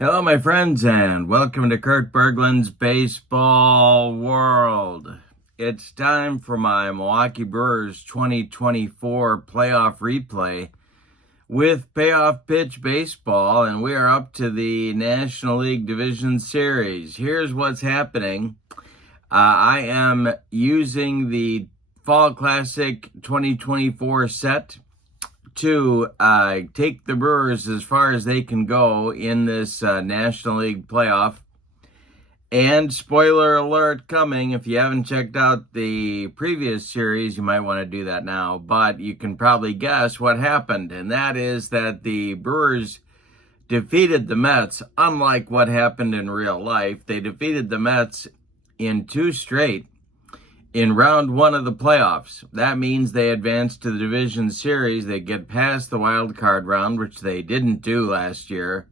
Hello, my friends, and welcome to Kurt Berglund's Baseball World. It's time for my Milwaukee Brewers 2024 playoff replay with payoff pitch baseball, and we are up to the National League Division Series. Here's what's happening. I am using the Fall Classic 2024 set to take the Brewers as far as they can go in this National League playoff. And spoiler alert coming, if you haven't checked out the previous series, you might want to do that now. But you can probably guess what happened, and that is that the Brewers defeated the Mets, unlike what happened in real life. They defeated the Mets in 2 straight in round 1 of the playoffs. That means they advance to the division series. They get past the wild card round, which they didn't do last year.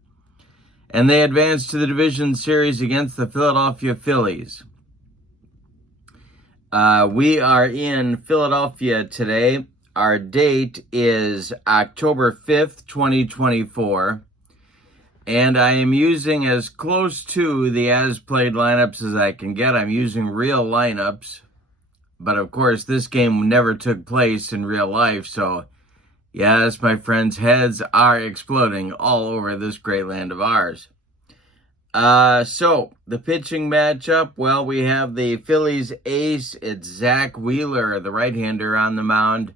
And they advance to the division series against the Philadelphia Phillies. We are in Philadelphia today. Our date is October 5th, 2024. And I am using as close to the as-played lineups as I can get. I'm using real lineups. But of course, this game never took place in real life, so yes, my friends, heads are exploding all over this great land of ours. So, the pitching matchup, well, we have the Phillies ace. It's Zach Wheeler, the right-hander, on the mound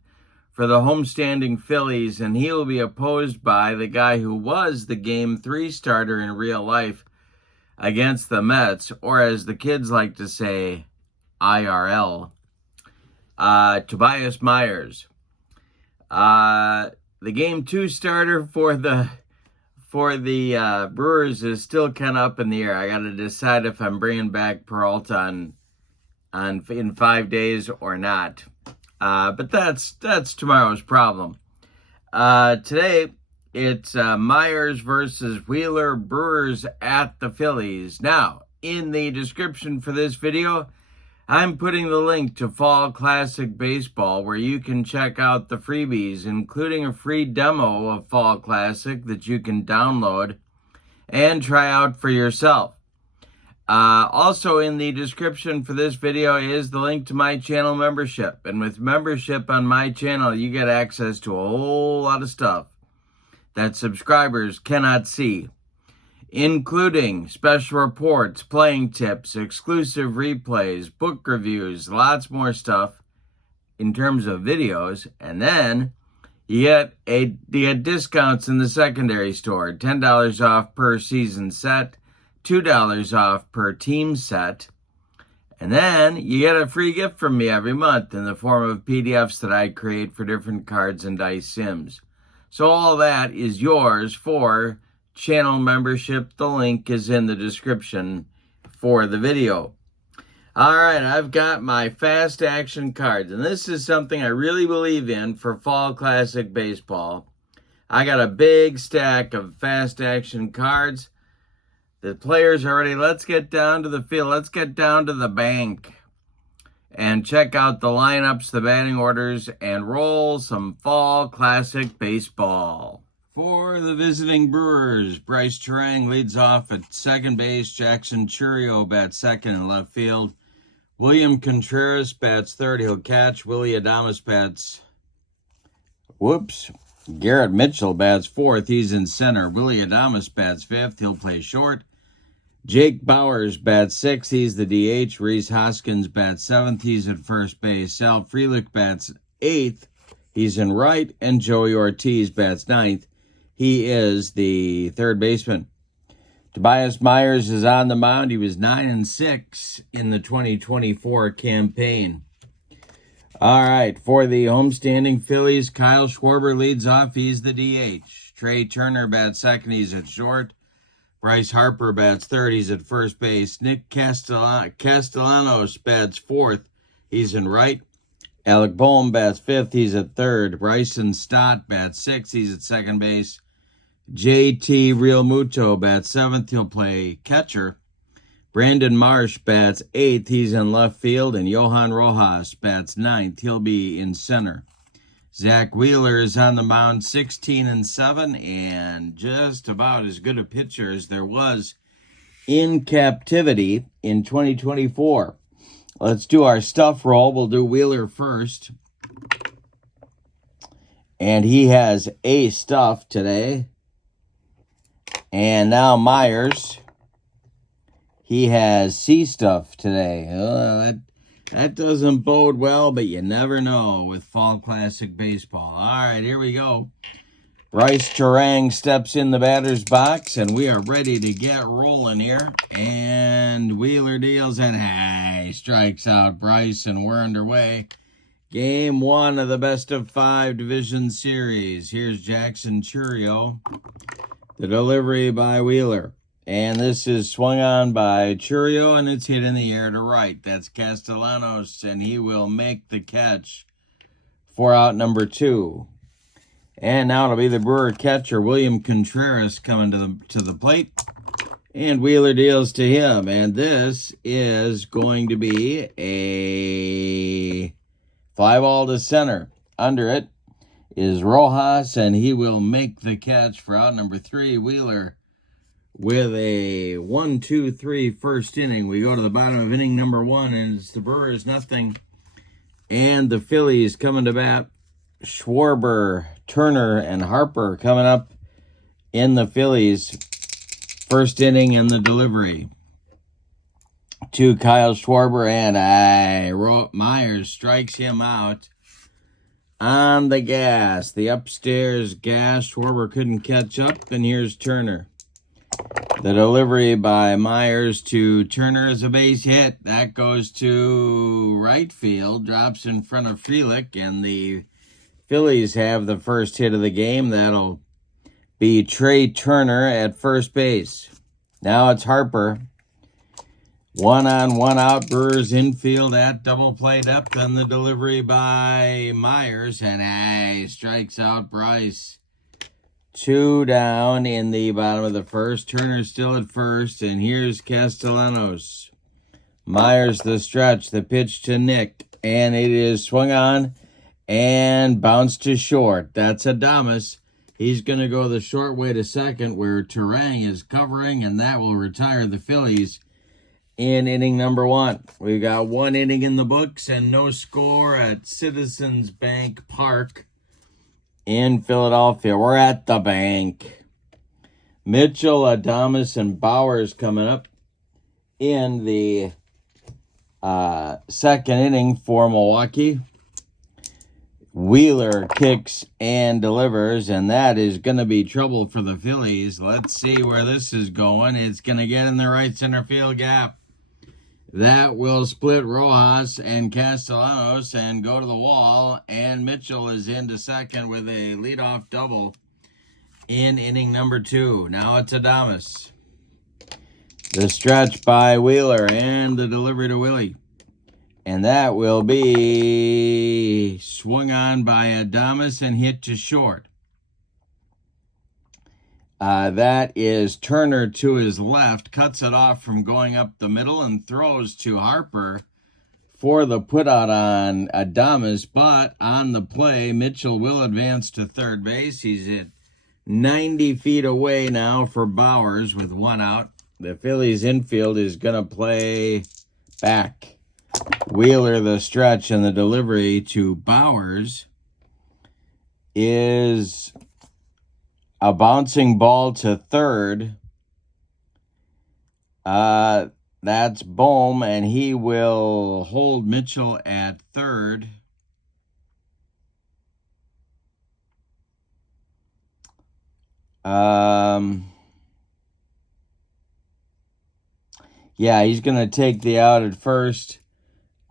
for the homestanding Phillies, and he will be opposed by the guy who was the Game 3 starter in real life against the Mets, or as the kids like to say, IRL. Tobias Myers. The Game 2 starter for the Brewers is still kind of up in the air. I got to decide if I'm bringing back Peralta in 5 days or not. But that's tomorrow's problem. Today, it's Myers versus Wheeler, Brewers at the Phillies. Now, in the description for this video, I'm putting the link to Fall Classic Baseball where you can check out the freebies, including a free demo of Fall Classic that you can download and try out for yourself. Also in the description for this video is the link to my channel membership. And with membership on my channel, you get access to a whole lot of stuff that subscribers cannot see, including special reports, playing tips, exclusive replays, book reviews, lots more stuff in terms of videos. And then you get discounts in the secondary store, $10 off per season set, $2 off per team set. And then you get a free gift from me every month in the form of PDFs that I create for different cards and dice sims. So all that is yours for channel membership. The link is in the description for the video. All right, I've got my fast action cards, and this is something I really believe in for Fall Classic Baseball. I got a big stack of fast action cards. The players are ready. Let's get down to the field. Let's get down to the bank and check out the lineups, the batting orders, and roll some Fall Classic Baseball. For the visiting Brewers, Bryce Terang leads off at second base. Jackson Churio bats second in left field. William Contreras bats third. He'll catch. Willie Adames bats... Garrett Mitchell bats fourth. He's in center. Willie Adames bats fifth. He'll play short. Jake Bowers bats sixth. He's the DH. Rhys Hoskins bats seventh. He's at first base. Sal Frelick bats eighth. He's in right. And Joey Ortiz bats ninth. He is the third baseman. Tobias Myers is on the mound. He was 9-6 in the 2024 campaign. All right, for the homestanding Phillies, Kyle Schwarber leads off. He's the DH. Trey Turner bats second. He's at short. Bryce Harper bats third. He's at first base. Nick Castellanos bats fourth. He's in right. Alec Boehm bats fifth. He's at third. Bryson Stott bats sixth. He's at second base. JT Realmuto bats seventh. He'll play catcher. Brandon Marsh bats eighth. He's in left field. And Johan Rojas bats ninth. He'll be in center. Zach Wheeler is on the mound, 16-7, and just about as good a pitcher as there was in captivity in 2024. Let's do our stuff roll. We'll do Wheeler first. And he has A stuff today. And now Myers. He has C stuff today. That doesn't bode well, but you never know with Fall Classic Baseball. All right, here we go. Bryce Terang steps in the batter's box, and we are ready to get rolling here. And Wheeler deals, and he strikes out Bryce, and we're underway. Game 1 of the best-of-5 division series. Here's Jackson Chourio. The delivery by Wheeler. And this is swung on by Chourio, and it's hit in the air to right. That's Castellanos, and he will make the catch for out number 2. And now it'll be the Brewer catcher, William Contreras, coming to the plate. And Wheeler deals to him. And this is going to be a fly ball to center. Under it is Rojas, and he will make the catch for out number 3. Wheeler with a 1-2-3 first inning. We go to the bottom of inning number 1, and it's the Brewers 0. And the Phillies coming to bat. Schwarber, Turner, and Harper coming up in the Phillies first inning in the delivery. To Kyle Schwarber, and Myers strikes him out on the gas. The upstairs gas. Schwarber couldn't catch up, and here's Turner. The delivery by Myers to Turner is a base hit. That goes to right field, drops in front of Frelick, and the Phillies have the first hit of the game. That'll be Trey Turner at first base. Now it's Harper. 1 on, 1 out. Brewers infield at double play depth. And the delivery by Myers. And he strikes out Bryce. 2 down in the bottom of the first. Turner still at first. And here's Castellanos. Myers the stretch. The pitch to Nick. And it is swung on and bounced to short. That's Adames. He's going to go the short way to second where Terang is covering, and that will retire the Phillies in inning number 1. We've got 1 inning in the books and no score at Citizens Bank Park in Philadelphia. We're at the bank. Mitchell, Adames, and Bowers coming up in the second inning for Milwaukee. Wheeler kicks and delivers, and that is going to be trouble for the Phillies. Let's see where this is going. It's going to get in the right center field gap. That will split Rojas and Castellanos and go to the wall, and Mitchell is into second with a leadoff double in inning number 2. Now it's Adames. The stretch by Wheeler and the delivery to Willie. And that will be swung on by Adames and hit to short. That is Turner to his left, cuts it off from going up the middle and throws to Harper for the putout on Adames. But on the play, Mitchell will advance to third base. He's at 90 feet away now for Bowers with 1 out. The Phillies infield is going to play back. Wheeler the stretch, and the delivery to Bowers is a bouncing ball to third. That's Bohm, and he will hold Mitchell at third. Yeah, he's going to take the out at first.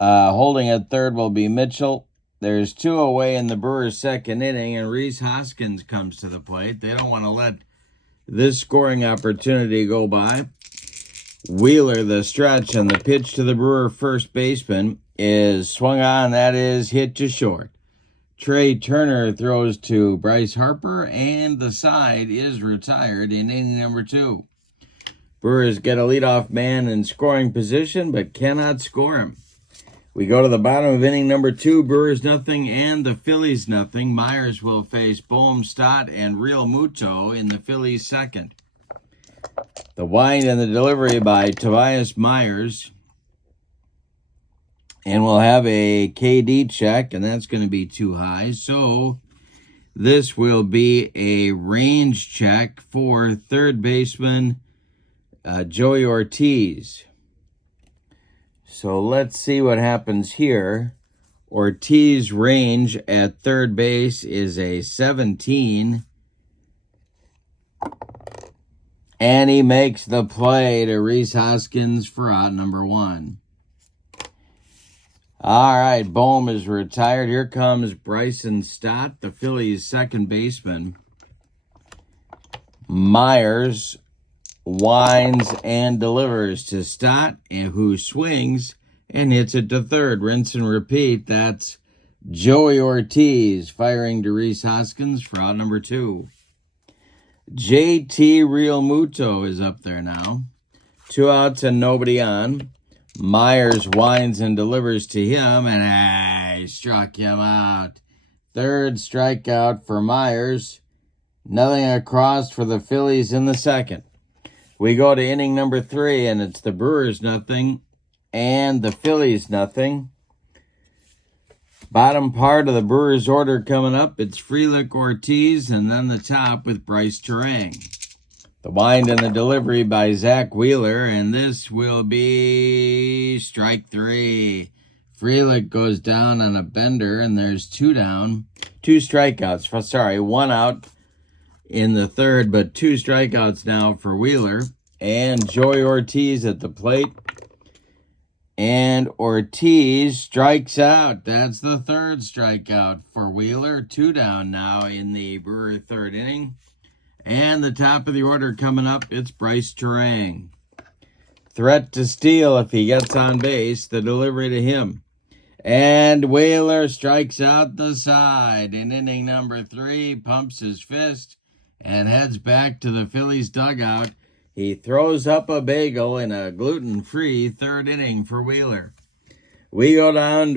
Holding at third will be Mitchell. There's 2 away in the Brewers' second inning, and Rhys Hoskins comes to the plate. They don't want to let this scoring opportunity go by. Wheeler the stretch, and the pitch to the Brewer first baseman is swung on. That is hit to short. Trey Turner throws to Bryce Harper, and the side is retired in inning number 2. Brewers get a leadoff man in scoring position, but cannot score him. We go to the bottom of inning number 2, Brewers nothing and the Phillies nothing. Myers will face Bohm, Stott, and Real Muto in the Phillies second. The wind and the delivery by Tobias Myers. And we'll have a KD check, and that's going to be too high. So this will be a range check for third baseman Joey Ortiz. So let's see what happens here. Ortiz range at third base is a 17. And he makes the play to Rhys Hoskins for out number 1. All right, Bohm is retired. Here comes Bryson Stott, the Phillies' second baseman. Myers winds and delivers to Stott, and who swings and hits it to third. Rinse and repeat. That's Joey Ortiz firing to Rhys Hoskins for out number 2. JT Real Muto is up there now. 2 outs and nobody on. Myers winds and delivers to him, and he struck him out. Third strikeout for Myers. Nothing across for the Phillies in the second. We go to inning number 3, and it's the Brewers nothing and the Phillies nothing. Bottom part of the Brewers order coming up, it's Frelick, Ortiz, and then the top with Bryce Terang. The wind and the delivery by Zach Wheeler, and this will be strike 3. Frelick goes down on a bender, and there's 2 down. 2 strikeouts. Sorry, 1 out in the third, but 2 strikeouts now for Wheeler. And Joey Ortiz at the plate. And Ortiz strikes out. That's the third strikeout for Wheeler. 2 down now in the Brewer third inning. And the top of the order coming up, it's Bryce Terang. Threat to steal if he gets on base. The delivery to him. And Wheeler strikes out the side. In inning number 3, pumps his fist and heads back to the Phillies dugout. He throws up a bagel in a gluten-free third inning for Wheeler. We go down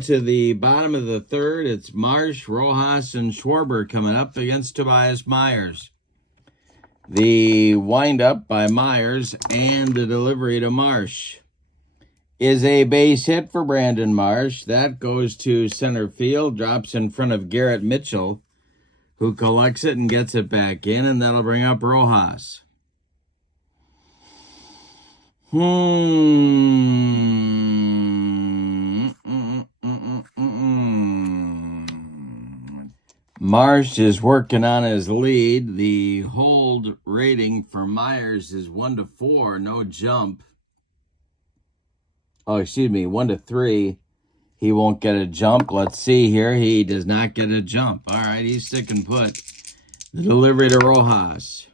to the bottom of the third. It's Marsh, Rojas, and Schwarber coming up against Tobias Myers. The windup by Myers and the delivery to Marsh is a base hit for Brandon Marsh. That goes to center field, drops in front of Garrett Mitchell, who collects it and gets it back in, and that'll bring up Rojas. Marsh is working on his lead. The hold rating for Myers is 1-4, no jump. 1-3. He won't get a jump. Let's see here. He does not get a jump. All right, he's sticking put. The delivery to Rojas.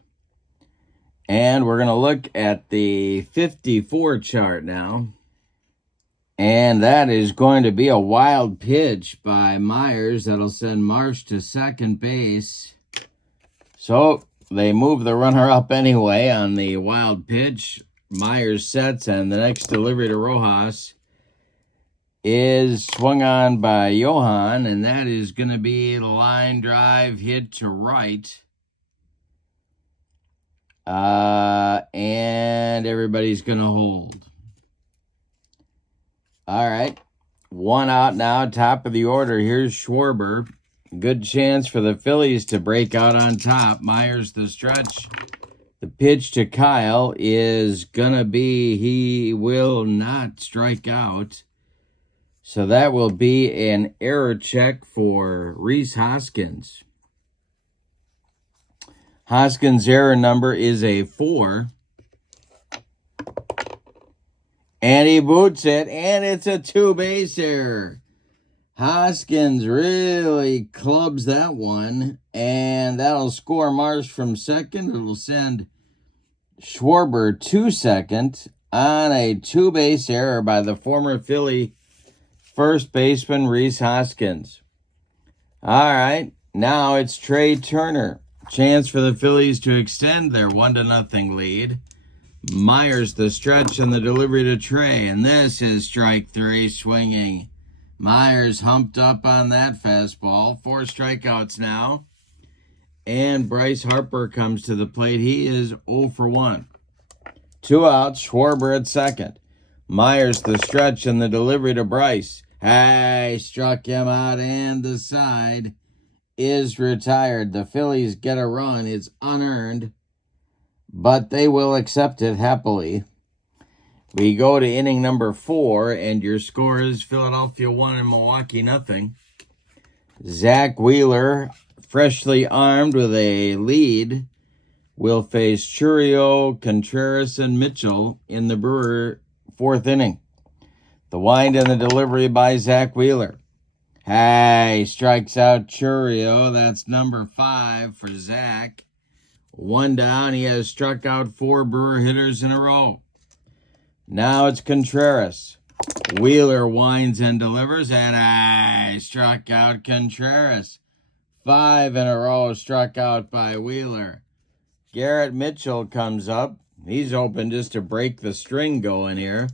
And we're going to look at the 54 chart now. And that is going to be a wild pitch by Myers. That'll send Marsh to second base. So they move the runner up anyway on the wild pitch. Myers sets, and the next delivery to Rojas is swung on by Johan. And that is going to be the line drive hit to right. And everybody's going to hold. All right. 1 out now, top of the order. Here's Schwarber. Good chance for the Phillies to break out on top. Myers the stretch. The pitch to Kyle is going to be, he will not strike out. So that will be an error check for Rhys Hoskins. Hoskins' error number is a 4. And he boots it, and it's a 2-base error. Hoskins really clubs that one, and that'll score Marsh from second. It'll send Schwarber to second on a 2-base error by the former Philly first baseman Rhys Hoskins. All right, now it's Trey Turner. Chance for the Phillies to extend their 1-0 lead. Myers the stretch and the delivery to Trey. And this is strike 3 swinging. Myers humped up on that fastball. 4 strikeouts now. And Bryce Harper comes to the plate. He is 0 for 1. 2 outs. Schwarber at second. Myers the stretch and the delivery to Bryce. Hey, struck him out, and the side is retired. The Phillies get a run. It's unearned, but they will accept it happily. We go to inning number 4, and your score is Philadelphia 1 and Milwaukee nothing. Zach Wheeler, freshly armed with a lead, will face Churio, Contreras, and Mitchell in the Brewer 4th inning. The wind and the delivery by Zach Wheeler. Hey, strikes out Churio. That's number 5 for Zach. 1 down. He has struck out 4 Brewer hitters in a row. Now it's Contreras. Wheeler winds and delivers, and struck out Contreras. 5 in a row struck out by Wheeler. Garrett Mitchell comes up. He's open just to break the string going here.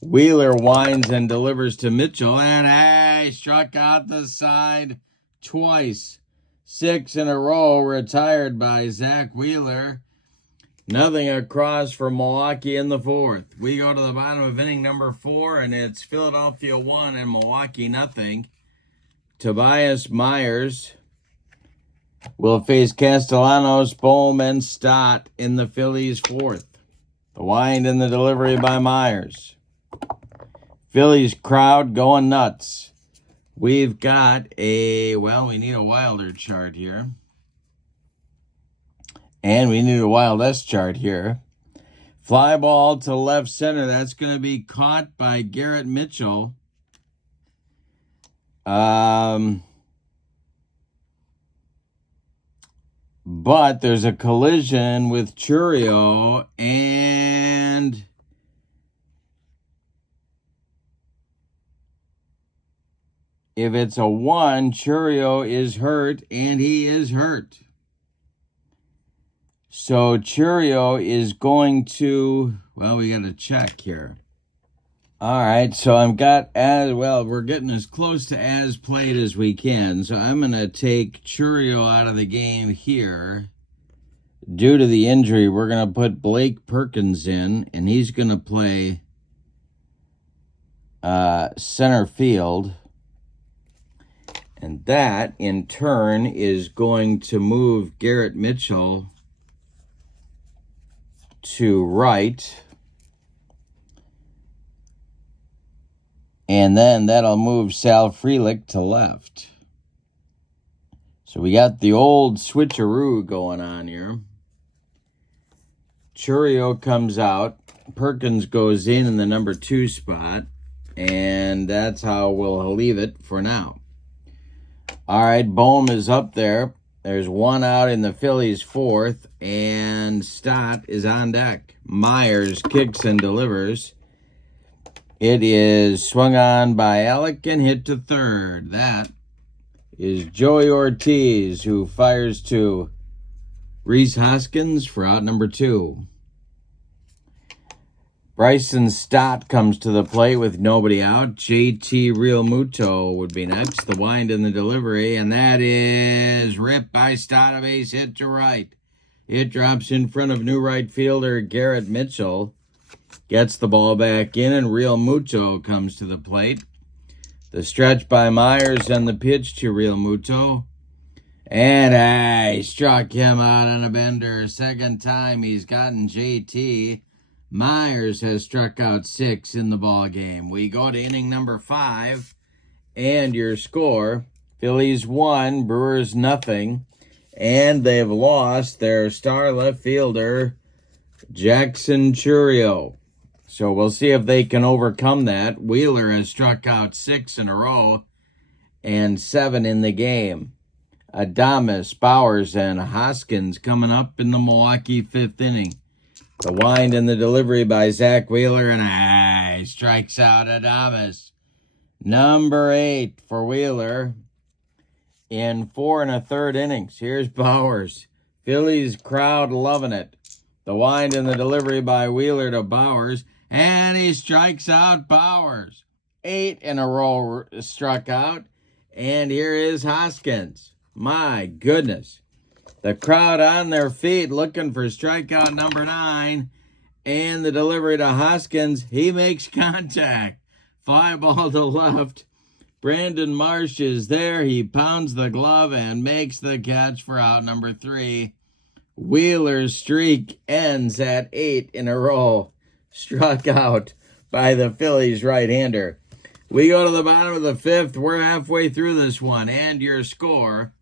Wheeler winds and delivers to Mitchell, and struck out the side twice. 6 in a row retired by Zach Wheeler. Nothing across for Milwaukee in the 4th. We go to the bottom of inning number 4, and it's Philadelphia 1 and Milwaukee nothing. Tobias Myers will face Castellanos, Bohm, and Stott in the Phillies 4th. The wind and the delivery by Myers. Phillies crowd going nuts. We've got we need a Wilder chart here. And we need a Wild S chart here. Fly ball to left center. That's going to be caught by Garrett Mitchell. But there's a collision with Churio, and if it's a 1, Churio is hurt, and he is hurt. So Churio is going to, we got to check here. All right, so we're getting as close to as played as we can. So I'm going to take Churio out of the game here. Due to the injury, we're going to put Blake Perkins in, and he's going to play center field. And that, in turn, is going to move Garrett Mitchell to right. And then that'll move Sal Frelick to left. So we got the old switcheroo going on here. Churio comes out. Perkins goes in the number 2 spot. And that's how we'll leave it for now. All right, Bohm is up there. There's 1 out in the Phillies 4th. And Stott is on deck. Myers kicks and delivers. It is swung on by Alec and hit to third. That is Joey Ortiz, who fires to Rhys Hoskins for out number 2. Bryson Stott comes to the plate with nobody out. JT Realmuto would be next. The wind and the delivery, and that is ripped by Stott, a base hit to right. It drops in front of new right fielder Garrett Mitchell. Gets the ball back in, and Realmuto comes to the plate. The stretch by Myers and the pitch to Realmuto. And he struck him out on a bender. Second time he's gotten JT. Myers has struck out 6 in the ball game. We go to inning number 5, and your score: Phillies 1, Brewers nothing, and they've lost their star left fielder Jackson Churio. So we'll see if they can overcome that. Wheeler has struck out 6 in a row and 7 in the game. Adames, Bowers, and Hoskins coming up in the Milwaukee 5th inning. The wind and the delivery by Zach Wheeler, and he strikes out Adames. Number 8 for Wheeler in 4 1/3 innings. Here's Bowers. Phillies crowd loving it. The wind and the delivery by Wheeler to Bowers. And he strikes out Bowers. 8 in a row struck out. And here is Hoskins. My goodness. The crowd on their feet looking for strikeout number 9. And the delivery to Hoskins. He makes contact. Fly ball to left. Brandon Marsh is there. He pounds the glove and makes the catch for out number 3. Wheeler's streak ends at 8 in a row. Struck out by the Phillies right-hander. We go to the bottom of the 5th. We're halfway through this one. And your score,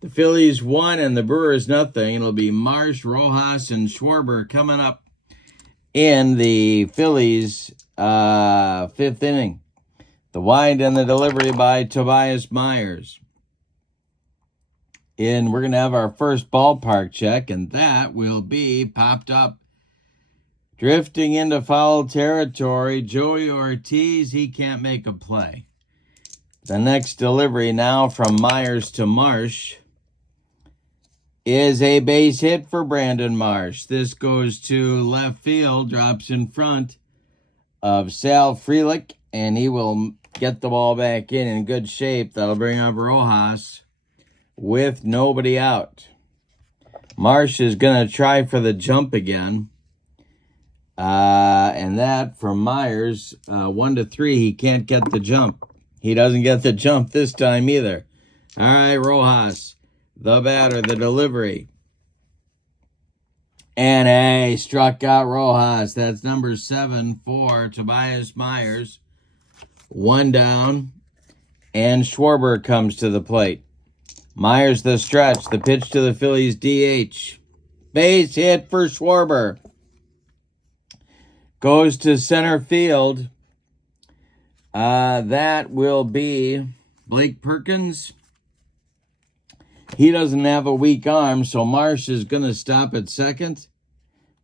the Phillies 1 and the Brewers nothing. It'll be Marsh, Rojas, and Schwarber coming up in the Phillies 5th inning. The wind and the delivery by Tobias Myers. And we're going to have our first ballpark check, and that will be popped up. Drifting into foul territory, Joey Ortiz, he can't make a play. The next delivery now from Myers to Marsh is a base hit for Brandon Marsh. This goes to left field, drops in front of Sal Frelick, and he will get the ball back in good shape. That'll bring up Rojas with nobody out. Marsh is going to try for the jump again. And that from Myers, 1-3, he can't get the jump. He doesn't get the jump this time either. All right, Rojas, the batter, the delivery. And hey, struck out Rojas. That's number 7 for Tobias Myers. 1 down, and Schwarber comes to the plate. Myers the stretch, the pitch to the Phillies DH. Base hit for Schwarber. Goes to center field. That will be Blake Perkins. He doesn't have a weak arm, so Marsh is going to stop at second.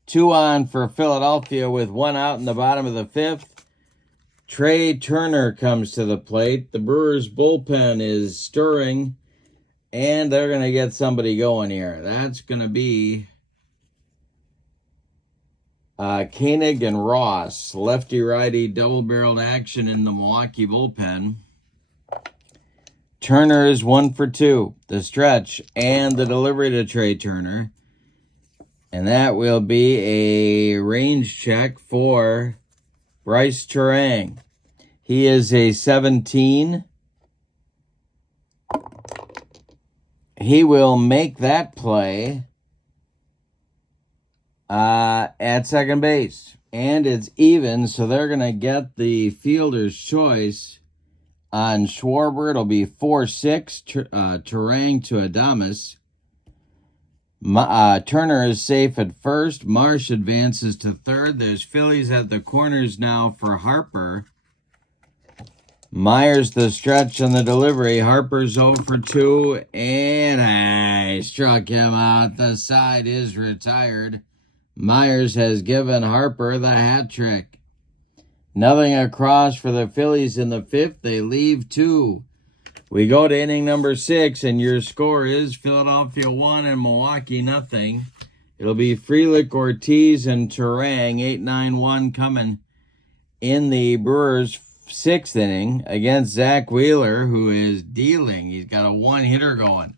2 on for Philadelphia with 1 out in the bottom of the 5th. Trey Turner comes to the plate. The Brewers bullpen is stirring, and they're going to get somebody going here. That's going to be Koenig and Ross. Lefty-righty double-barreled action in the Milwaukee bullpen. Turner is 1 for 2. The stretch and the delivery to Trey Turner. And that will be a range check for Bryce Turang. He is a 17. He will make that play at second base. And it's even, so they're going to get the fielder's choice on Schwarber. It'll be 4-6, Turang to Adames. Turner is safe at first. Marsh advances to third. There's Phillies at the corners now for Harper. Myers the stretch and the delivery. Harper's 0 for 2, and I struck him out. The side is retired. Myers has given Harper the hat trick. Nothing across for the Phillies in the 5th. They leave 2. We go to inning number 6, and your score is Philadelphia 1 and Milwaukee nothing. It'll be Frelick, Ortiz, and Turang. 8-9-1 coming in the Brewers' 6th inning against Zach Wheeler, who is dealing. He's got a 1-hitter going.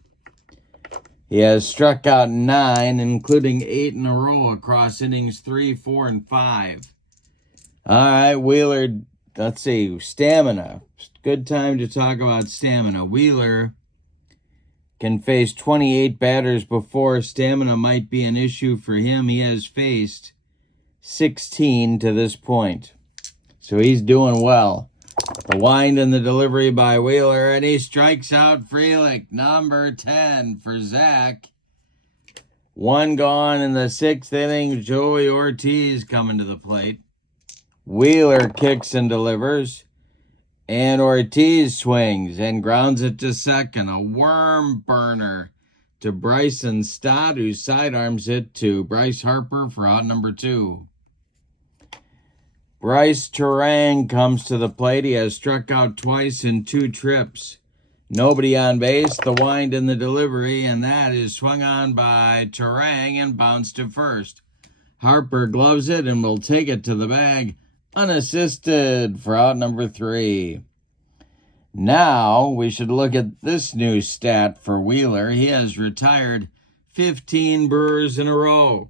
He has struck out 9, including 8 in a row across innings 3, 4, and 5. All right, Wheeler, let's see, stamina. Good time to talk about stamina. Wheeler can face 28 batters before stamina might be an issue for him. He has faced 16 to this point. So he's doing well. The wind and the delivery by Wheeler, and he strikes out Frelick, number 10 for Zach. 1 gone in the 6th inning. Joey Ortiz coming to the plate. Wheeler kicks and delivers. And Ortiz swings and grounds it to second. A worm burner to Bryson Stott, who sidearms it to Bryce Harper for out number 2. Bryce Turang comes to the plate. He has struck out twice in 2 trips. Nobody on base. The wind and the delivery, and that is swung on by Turang and bounced to first. Harper gloves it and will take it to the bag unassisted for out number 3. Now we should look at this new stat for Wheeler. He has retired 15 Brewers in a row.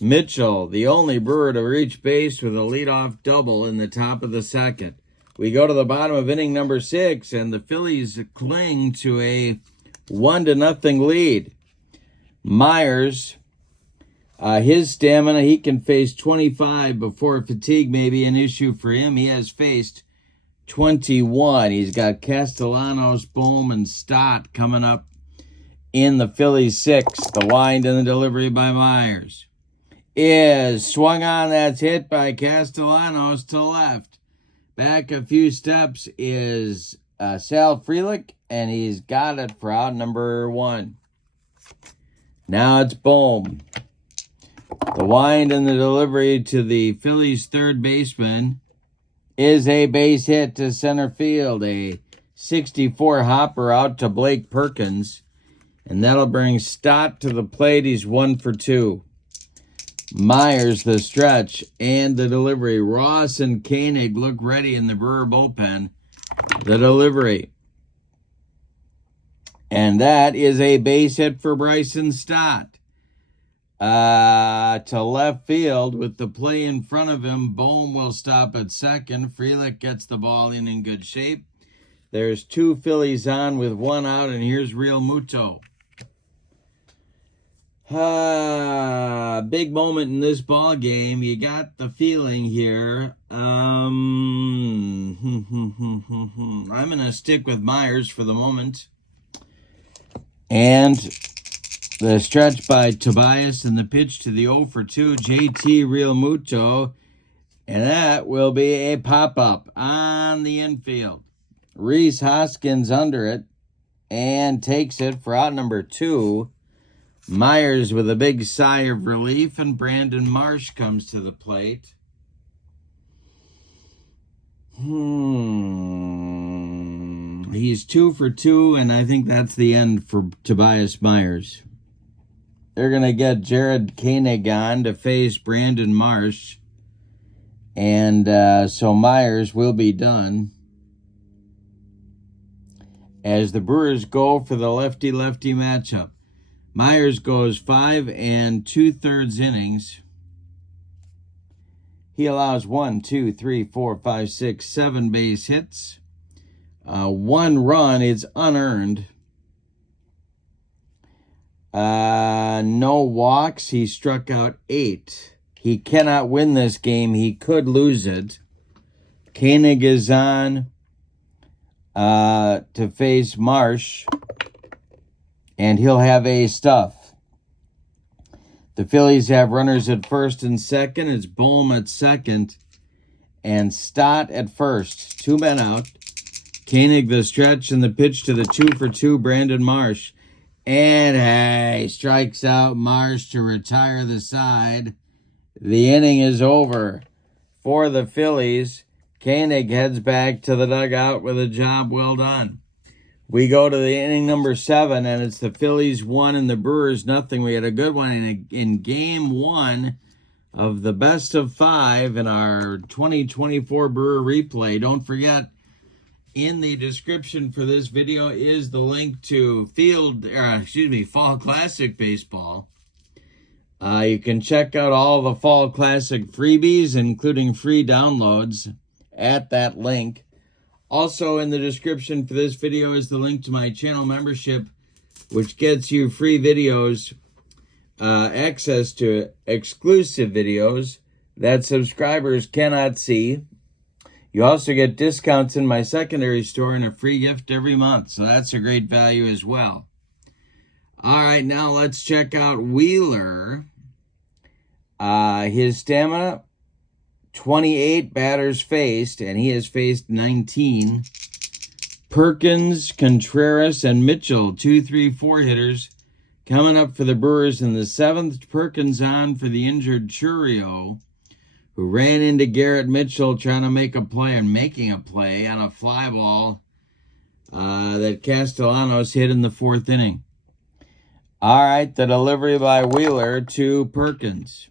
Mitchell, the only Brewer to reach base with a leadoff double in the top of the second. We go to the bottom of inning number 6, and the Phillies cling to a 1-0 lead. Myers, his stamina, he can face 25 before fatigue may be an issue for him. He has faced 21. He's got Castellanos, Bohm, and Stott coming up in the Phillies 6th. The wind and the delivery by Myers is swung on. That's hit by Castellanos to left. Back a few steps is Sal Frelick, and he's got it for out number 1. Now it's Bohm. The wind and the delivery to the Phillies' third baseman is a base hit to center field. A 64 hopper out to Blake Perkins, and that'll bring Stott to the plate. He's 1 for 2. Myers, the stretch, and the delivery. Ross and Koenig look ready in the Brewer bullpen. The delivery. And that is a base hit for Bryson Stott. To left field with the play in front of him. Bohm will stop at second. Frelick gets the ball in good shape. There's 2 Phillies on with 1 out, and here's Real Muto. Big moment in this ball game. You got the feeling here. I'm going to stick with Myers for the moment. And the stretch by Tobias and the pitch to the 0 for 2, JT Real Muto. And that will be a pop-up on the infield. Rhys Hoskins under it and takes it for out number 2. Myers with a big sigh of relief, and Brandon Marsh comes to the plate. He's 2 for 2, and I think that's the end for Tobias Myers. They're going to get Jared Koenig on to face Brandon Marsh, and so Myers will be done as the Brewers go for the lefty-lefty matchup. Myers goes 5 2/3 innings. He allows 1, 2, 3, 4, 5, 6, 7 base hits. 1 run. It's unearned. No walks. He struck out 8. He cannot win this game. He could lose it. Koenig is on to face Marsh, and he'll have a stuff. The Phillies have runners at first and second. It's Bohm at second and Stott at first. 2 men out. Koenig the stretch and the pitch to the 2 for 2 Brandon Marsh. And hey, strikes out Marsh to retire the side. The inning is over for the Phillies. Koenig heads back to the dugout with a job well done. We go to the inning number 7, and it's the Phillies 1 and the Brewers 0. We had a good one in game 1 of the best of 5 in our 2024 Brewer replay. Don't forget, in the description for this video is the link to Fall Classic Baseball. You can check out all the Fall Classic freebies, including free downloads, at that link. Also in the description for this video is the link to my channel membership, which gets you free videos, access to exclusive videos that subscribers cannot see. You also get discounts in my secondary store and a free gift every month, so that's a great value as well. All right, now let's check out Wheeler. His stamina, 28 batters faced, and he has faced 19. Perkins, Contreras, and Mitchell, 2, 3, 4 hitters, coming up for the Brewers in the 7th. Perkins on for the injured Churio, who ran into Garrett Mitchell trying to make a play and making a play on a fly ball that Castellanos hit in the 4th inning. All right, the delivery by Wheeler to Perkins.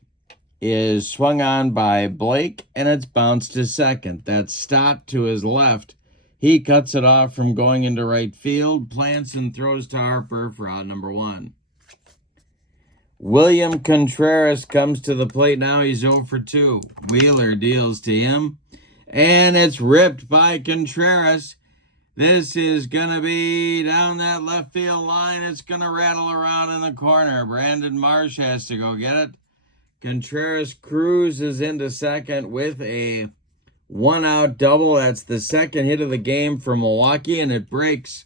is swung on by Blake, and it's bounced to second. That's Stott to his left. He cuts it off from going into right field, plants and throws to Harper for out number 1. William Contreras comes to the plate now. He's 0 for 2. Wheeler deals to him, and it's ripped by Contreras. This is going to be down that left field line. It's going to rattle around in the corner. Brandon Marsh has to go get it. Contreras cruises into second with a 1-out double. That's the second hit of the game for Milwaukee, and it breaks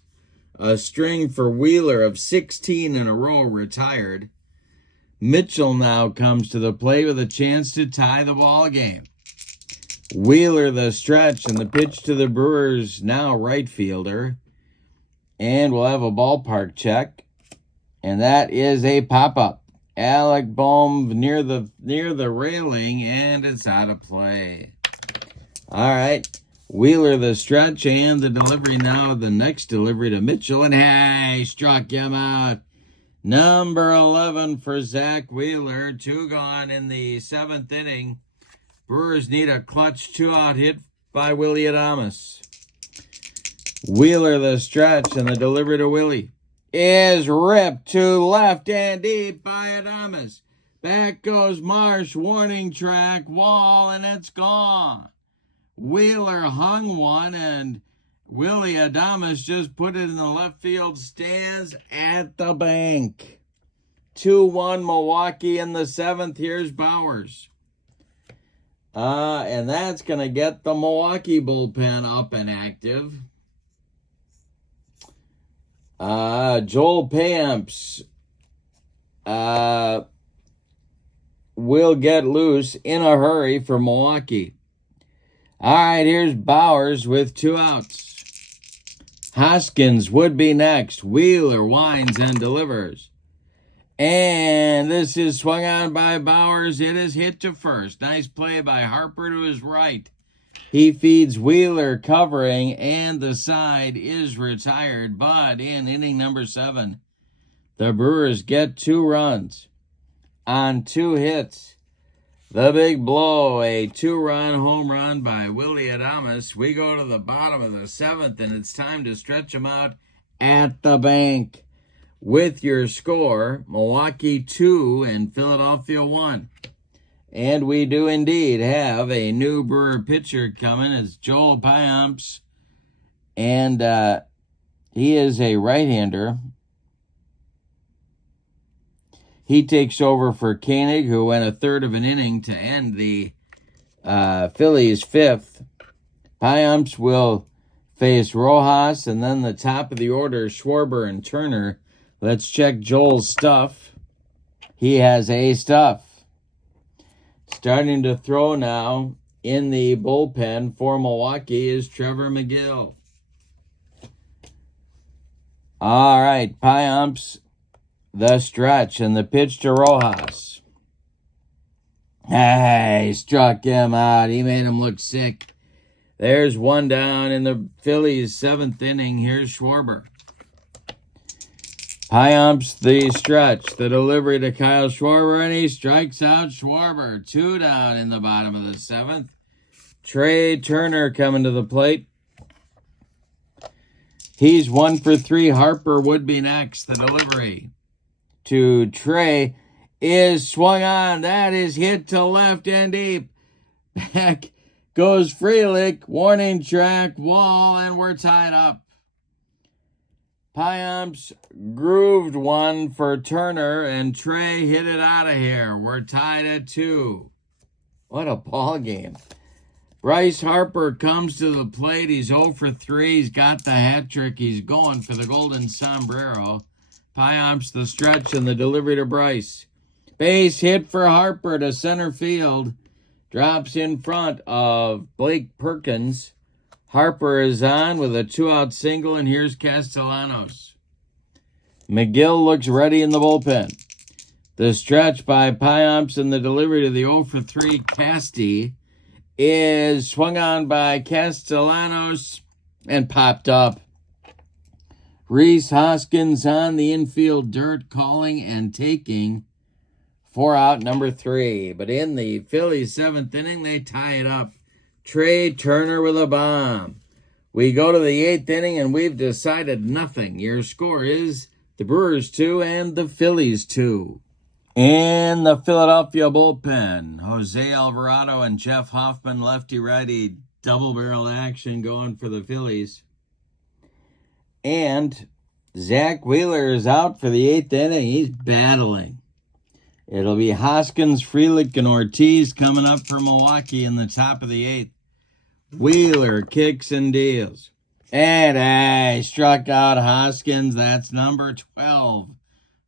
a string for Wheeler of 16 in a row retired. Mitchell now comes to the plate with a chance to tie the ball game. Wheeler the stretch, and the pitch to the Brewers now right fielder. And we'll have a ballpark check, and that is a pop-up. Alec Bohm near the railing, and it's out of play. All right, Wheeler the stretch, and the delivery now, the next delivery to Mitchell, and hey, struck him out. Number 11 for Zach Wheeler. 2 gone in the 7th inning. Brewers need a clutch 2-out hit by Willie Adames. Wheeler the stretch, and the delivery to Willie is ripped to left and deep by Adames. Back goes Marsh, warning track, wall, and it's gone. Wheeler hung one, and Willie Adames just put it in the left field stands at the bank. 2-1 Milwaukee in the 7th. Here's Bowers. And that's going to get the Milwaukee bullpen up and active. Joel Payamps will get loose in a hurry for Milwaukee. All right, here's Bowers with 2 outs. Hoskins would be next. Wheeler winds and delivers. And this is swung on by Bowers. It is hit to first. Nice play by Harper to his right. He feeds Wheeler covering, and the side is retired. But in inning number 7, the Brewers get 2 runs on 2 hits. The big blow, a 2-run home run by Willie Adames. We go to the bottom of the 7th, and it's time to stretch them out at the bank. With your score, Milwaukee 2 and Philadelphia 1. And we do indeed have a new Brewer pitcher coming. It's Joel Payamps, and he is a right-hander. He takes over for Koenig, who went a third of an inning to end the Phillies' 5th. Payamps will face Rojas, and then the top of the order, Schwarber and Turner. Let's check Joel's stuff. He has A stuff. Starting to throw now in the bullpen for Milwaukee is Trevor McGill. All right, Payamps the stretch, and the pitch to Rojas. Hey, struck him out. He made him look sick. There's 1 down in the Phillies' 7th inning. Here's Schwarber. Payamps the stretch, the delivery to Kyle Schwarber, and he strikes out Schwarber. 2 down in the bottom of the 7th. Trey Turner coming to the plate. He's 1 for 3. Harper would be next. The delivery to Trey is swung on. That is hit to left and deep. Back goes Frelick, warning track, wall, and we're tied up. Payamps grooved one for Turner, and Trey hit it out of here. We're tied at 2. What a ball game. Bryce Harper comes to the plate. He's 0 for 3. He's got the hat trick. He's going for the golden sombrero. Payamps the stretch, and the delivery to Bryce. Base hit for Harper to center field. Drops in front of Blake Perkins. Harper is on with a 2-out single, and here's Castellanos. McGill looks ready in the bullpen. The stretch by Payamps, and the delivery to the 0 for 3 Casty is swung on by Castellanos and popped up. Rhys Hoskins on the infield dirt, calling and taking 4 out, number 3. But in the Phillies' 7th inning, they tie it up. Trey Turner with a bomb. We go to the 8th inning, and we've decided nothing. Your score is the Brewers 2 and the Phillies 2. In the Philadelphia bullpen, Jose Alvarado and Jeff Hoffman, lefty-righty, double-barrel action going for the Phillies. And Zach Wheeler is out for the 8th inning. He's battling. It'll be Hoskins, Frelick, and Ortiz coming up for Milwaukee in the top of the 8th. Wheeler kicks and deals. And struck out Hoskins. That's number 12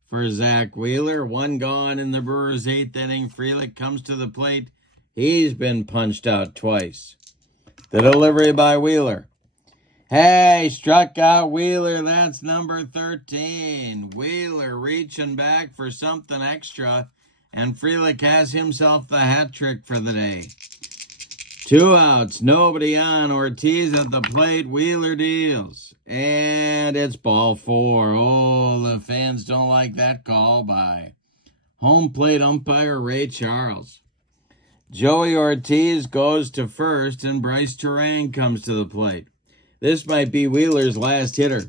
for Zach Wheeler. 1 gone in the Brewers' 8th inning. Frelick comes to the plate. He's been punched out twice. The delivery by Wheeler. Struck out Wheeler. That's number 13. Wheeler reaching back for something extra. And Frelick has himself the hat trick for the day. 2 outs, nobody on. Ortiz at the plate. Wheeler deals. And it's ball 4. Oh, the fans don't like that call by home plate umpire Ray Charles. Joey Ortiz goes to first, and Bryce Terang comes to the plate. This might be Wheeler's last hitter.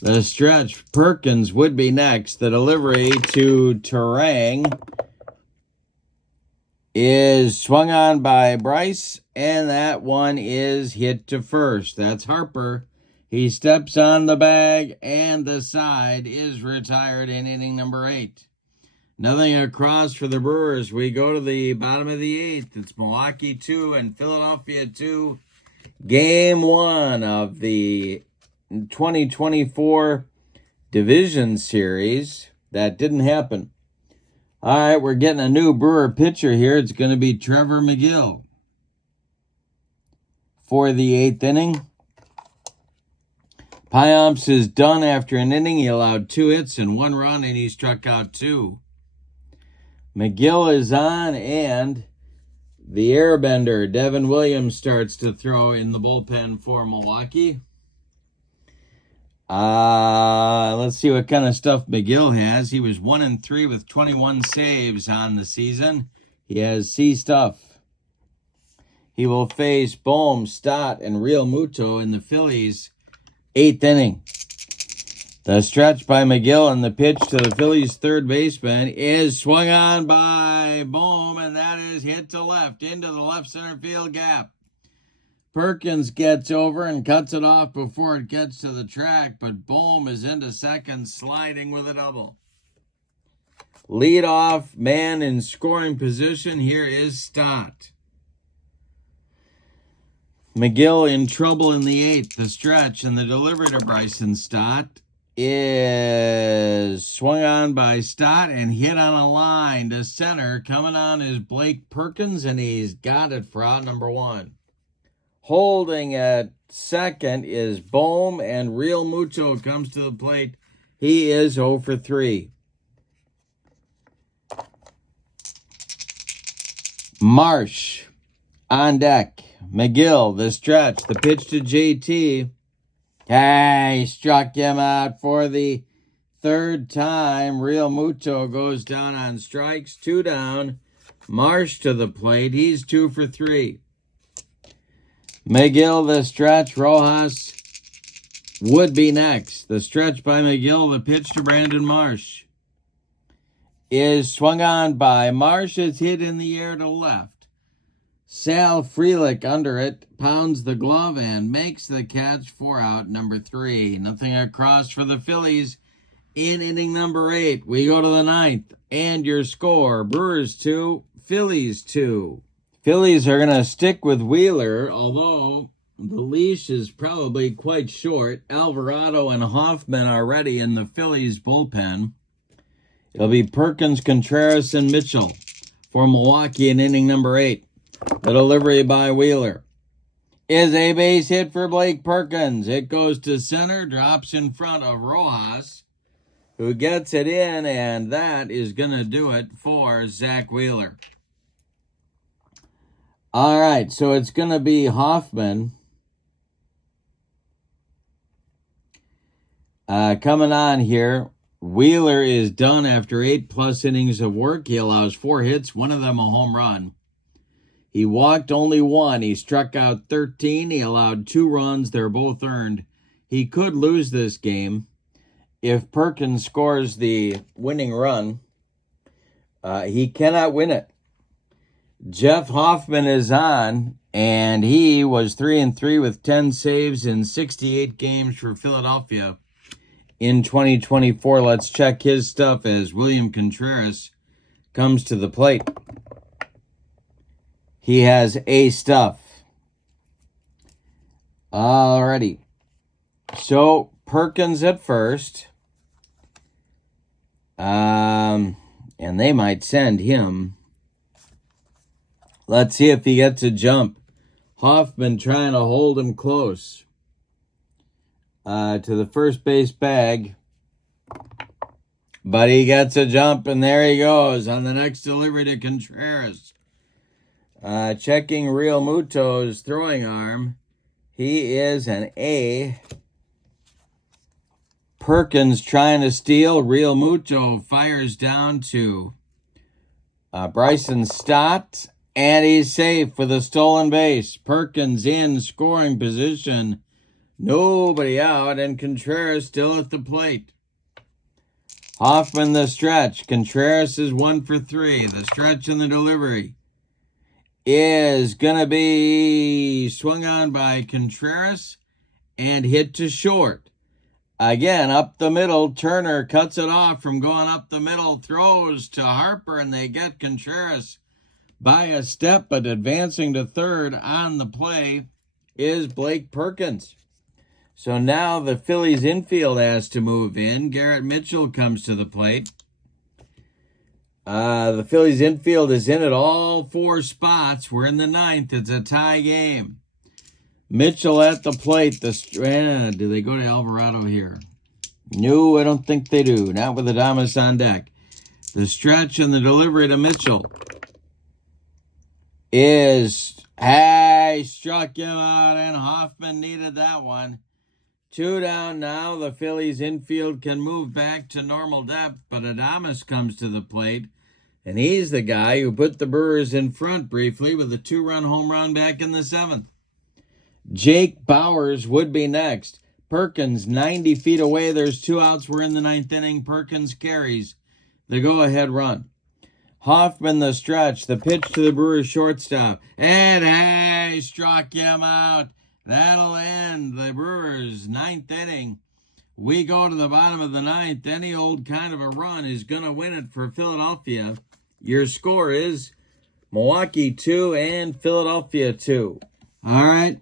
The stretch, Perkins would be next. The delivery to Terang is swung on by Bryce, and that one is hit to first. That's Harper. He steps on the bag, and the side is retired in inning number 8. Nothing across for the Brewers. We go to the bottom of the 8th. It's Milwaukee 2 and Philadelphia 2. Game 1 of the 2024 Division Series. That didn't happen. All right, we're getting a new Brewer pitcher here. It's going to be Trevor McGill for the 8th inning. Payamps is done after an inning. He allowed 2 hits and 1 run, and he struck out 2. McGill is on, and the airbender, Devin Williams, starts to throw in the bullpen for Milwaukee. Let's see what kind of stuff McGill has. He was 1-3 with 21 saves on the season. He has C stuff. He will face Bohm, Stott, and Real Muto in the Phillies' 8th inning. The stretch by McGill and the pitch to the Phillies' third baseman is swung on by Bohm, and that is hit to left into the left center field gap. Perkins gets over and cuts it off before it gets to the track, but Bohm is into second, sliding with a double. Leadoff man in scoring position here is Stott. McGill in trouble in the 8th. The stretch and the delivery to Bryson Stott is swung on by Stott and hit on a line to center. Coming on is Blake Perkins, and he's got it for out number 1. Holding at second is Bohm, and Real Muto comes to the plate. He is 0 for 3. Marsh on deck. McGill, the stretch, the pitch to JT. He struck him out for the 3rd time. Real Muto goes down on strikes. 2 down. Marsh to the plate. He's 2 for 3. McGill, the stretch. Rojas would be next. The stretch by McGill. The pitch to Brandon Marsh is swung on by Marsh. It's hit in the air to left. Sal Frelick under it, pounds the glove and makes the catch for out number 3. Nothing across for the Phillies in inning number 8. We go to the 9th, and your score, Brewers 2, Phillies 2. Phillies are going to stick with Wheeler, although the leash is probably quite short. Alvarado and Hoffman are ready in the Phillies bullpen. It'll be Perkins, Contreras, and Mitchell for Milwaukee in inning number 8. The delivery by Wheeler is a base hit for Blake Perkins. It goes to center, drops in front of Rojas, who gets it in, and that is going to do it for Zach Wheeler. All right, so it's going to be Hoffman coming on here Wheeler is done after 8+ innings of work. He allows 4 hits, one of them a home run. He walked only 1. He struck out 13. He allowed 2 runs. They're both earned. He could lose this game if Perkins scores the winning run. He cannot win it. Jeff Hoffman is on, and he was 3-3 with 10 saves in 68 games for Philadelphia in 2024. Let's check his stuff as William Contreras comes to the plate. He has A stuff. Alrighty. So, Perkins at first. And they might send him. Let's see if he gets a jump. Hoffman trying to hold him close to the first base bag. But he gets a jump, and there he goes on the next delivery to Contreras. Checking Real Muto's throwing arm. He is an A. Perkins trying to steal. Real Muto fires down to Bryson Stott, and he's safe with a stolen base. Perkins in scoring position. Nobody out, and Contreras still at the plate. Hoffman the stretch. Contreras is 1 for 3. The stretch and the delivery is going to be swung on by Contreras and hit to short. Again, up the middle, Turner cuts it off from going up the middle, throws to Harper, and they get Contreras by a step, but advancing to third on the play is Blake Perkins. So now the Phillies infield has to move in. Garrett Mitchell comes to the plate. The Phillies infield is in at all 4 spots. We're in the 9th. It's a tie game. Mitchell at the plate. Do they go to Alvarado here? No, I don't think they do. Not with Adames on deck. The stretch and the delivery to Mitchell is... Hey, struck him out, and Hoffman needed that one. 2 down now. The Phillies infield can move back to normal depth, but Adames comes to the plate, and he's the guy who put the Brewers in front briefly with a 2-run home run back in the 7th. Jake Bauers would be next. Perkins 90 feet away. There's 2 outs. We're in the 9th inning. Perkins carries the go-ahead run. Hoffman the stretch. The pitch to the Brewers shortstop. And hey, struck him out. That'll end the Brewers' 9th inning. We go to the bottom of the 9th. Any old kind of a run is going to win it for Philadelphia. Your score is Milwaukee 2 and Philadelphia 2. All right.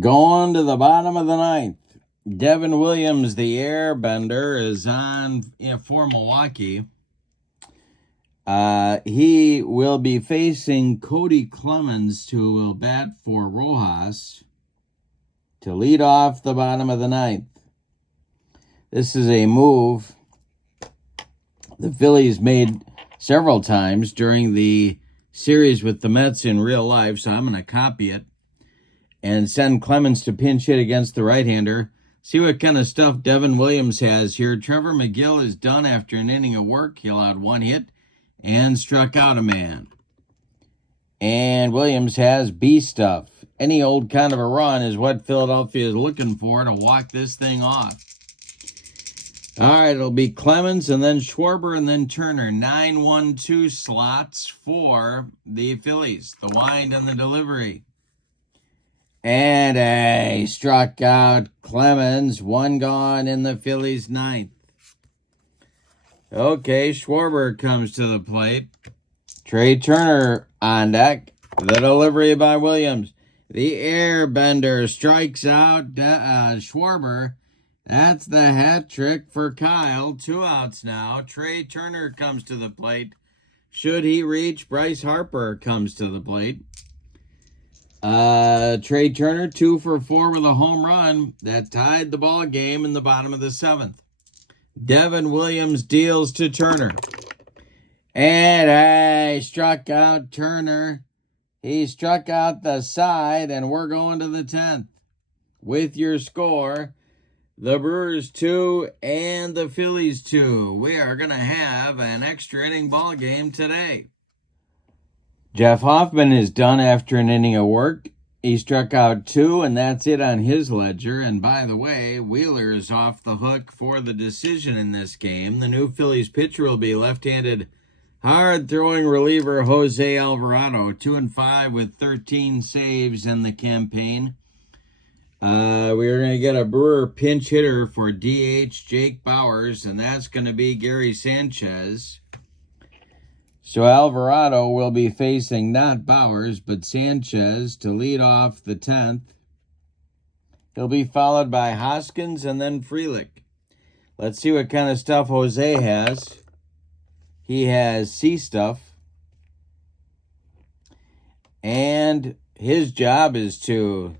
Going to the bottom of the 9th. Devin Williams, the airbender, is on for Milwaukee. He will be facing Cody Clemens, who will bat for Rojas to lead off the bottom of the 9th. This is a move the Phillies made several times during the series with the Mets in real life, so I'm going to copy it and send Clemens to pinch hit against the right-hander. See what kind of stuff Devin Williams has here. Trevor McGill is done after an inning of work. He allowed 1 hit and struck out a man. And Williams has B stuff. Any old kind of a run is what Philadelphia is looking for to walk this thing off. All right, it'll be Clemens and then Schwarber and then Turner. 9-1-2 slots for the Phillies. The wind and the delivery. And a struck out Clemens. 1 gone in the Phillies' 9th. Okay, Schwarber comes to the plate. Trey Turner on deck. The delivery by Williams. The airbender strikes out Schwarber. That's the hat trick for Kyle. 2 outs now. Trey Turner comes to the plate. Should he reach, Bryce Harper comes to the plate. Trey Turner, 2 for 4 with a home run. That tied the ball game in the bottom of the 7th. Devin Williams deals to Turner. And struck out Turner. He struck out the side, and we're going to the 10th. With your score, the Brewers 2 and the Phillies 2. We are going to have an extra inning ball game today. Jeff Hoffman is done after an inning of work. He struck out 2, and that's it on his ledger. And by the way, Wheeler is off the hook for the decision in this game. The new Phillies pitcher will be left-handed hard-throwing reliever Jose Alvarado, 2-5 with 13 saves in the campaign. We're going to get a Brewer pinch hitter for DH Jake Bauers, and that's going to be Gary Sanchez. So Alvarado will be facing not Bauers, but Sanchez to lead off the 10th. He'll be followed by Hoskins and then Frelick. Let's see what kind of stuff Jose has. He has C stuff. And his job is to